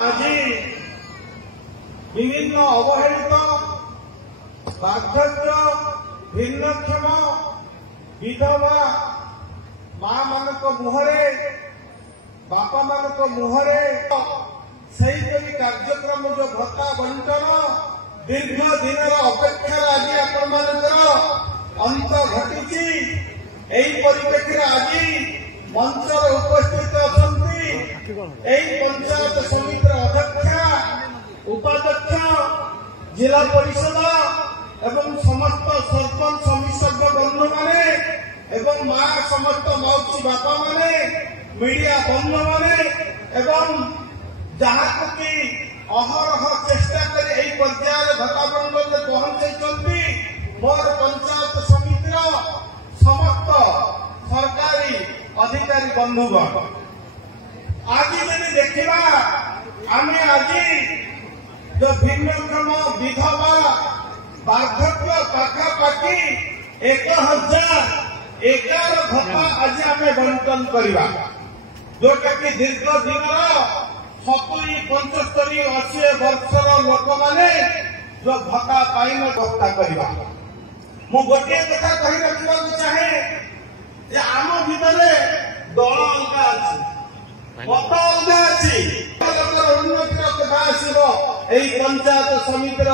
আজি বিভিন্ন অবহেলিত বার্ধক্য ভিন্নক্ষম বিধবা মা ମାନଙ୍କ মুহଁରେ ବାପା ମାନଙ୍କ ମୁହଁରେ ସେହିପରି କାର୍ଯ୍ୟକ୍ରମ ଯୋଉ ଭତ୍ତା ବଣ୍ଟନ ଦୀର୍ଘ ଦିନର ଅପେକ୍ଷାର ଆଜି ଆପଣମାନଙ୍କର ଅନ୍ତ ଘଟିଛି। ଏହି ପରିପ୍ରେକ୍ଷୀରେ ଆଜି ମଞ୍ଚରେ ଉପସ୍ଥିତ ଅଛନ୍ତି ଏହି ପଞ୍ଚାୟତ ସମିତିର ଅଧ୍ୟକ୍ଷା ଉପାଧ୍ୟକ୍ଷ ଜିଲ୍ଲା ପରିଷଦ ଏବଂ ସମସ୍ତ ସରପଞ୍ଚ ସମିଶ୍ରକ ବନ୍ଧୁମାନେ ଏବଂ ମା ସମସ୍ତ ମାଉସୀ ବାପାମାନେ ମିଡିଆ ବନ୍ଧୁମାନେ ଏବଂ ଯାହାକୁ କି ଅହରହ ଚେଷ୍ଟା କରି ଏହି ପର୍ଯ୍ୟାୟରେ ଭତ୍ତା ବଣ୍ଟନରେ ପହଞ୍ଚାଇଛନ୍ତି ମୋର ପଞ୍ଚାୟତ ସମିତିର ସମସ୍ତ ସରକାରୀ ଅଧିକାରୀ ବନ୍ଧୁଗଣ। ଆଜି ଯଦି ଦେଖିବା ଆମେ ଆଜି जो भिन्नक्षम विधवा बार्धक्य पाखापाखि 1011 भत्ता आज आम बंटन करवा जोटा कि दीर्घ दिन 70, 75, 80 वर्षर लोक मैंने जो भत्ता पाइन व्यवस्था करवा। मु गोटे कथा कही रखा चाहे आम भितर दल अलग अच्छी मत अलग अच्छी उन्नतिर कथा आसो पंचायत समितिर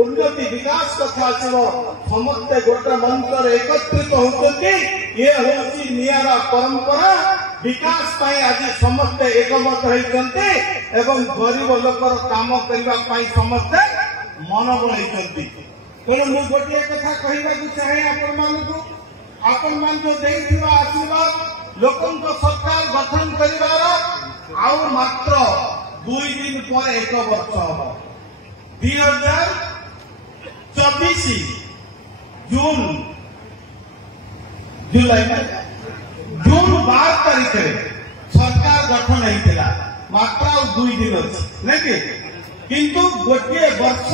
उन्नति विकास कथा आसो समस्ते गोटे मंचर एकत्रित होती ये हूँ निरा परंपरा विकास आज समस्ते एकमत होती एवं गरीब लोकर काम करने समस्ते मन बनाई। तेणु मु गोटे कथा कहवा चाहे आपण जो आशीर्वाद लोकों सरकार गठन कर मात्र 2 दिन पर 1 वर्ष हम 2024 जून 12 तारीख सरकार गठन होता मात्र 2 दिन अच्छे नहीं किंतु गोटे वर्ष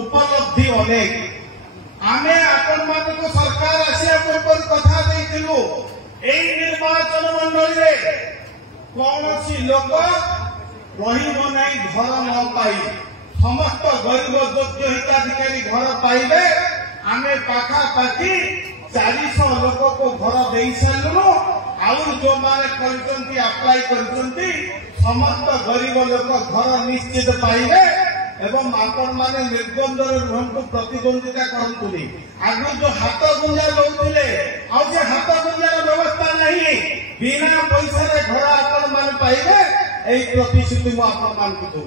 उपलब्धि अनेक आमे आपण मानक सरकार आसिया पूर्व कथा देइथिलु एई निर्वाचन मंडली कौन सी लोक रहिब नहीं घर न पाई समस्त गरीब योग्य हिताधिकारी घर पाइबे आमे पाखापाखि 400 लोक को घर दे सारू आउ जो माने करचंती अप्लाई करचंती समस्त गरीब लोक घर निश्चित पाइबे एवं आपण माने निर्बंधर रुहंतु प्रतिद्वंदिता करंतुनी आगु जो हाथ गुंजा लौथिले आ जे हाथ गुंजार व्यवस्था नहीं बिना पैसा रे घर आपण माने पाइबे एई प्रतिश्रुति मु आपण मान को दूं।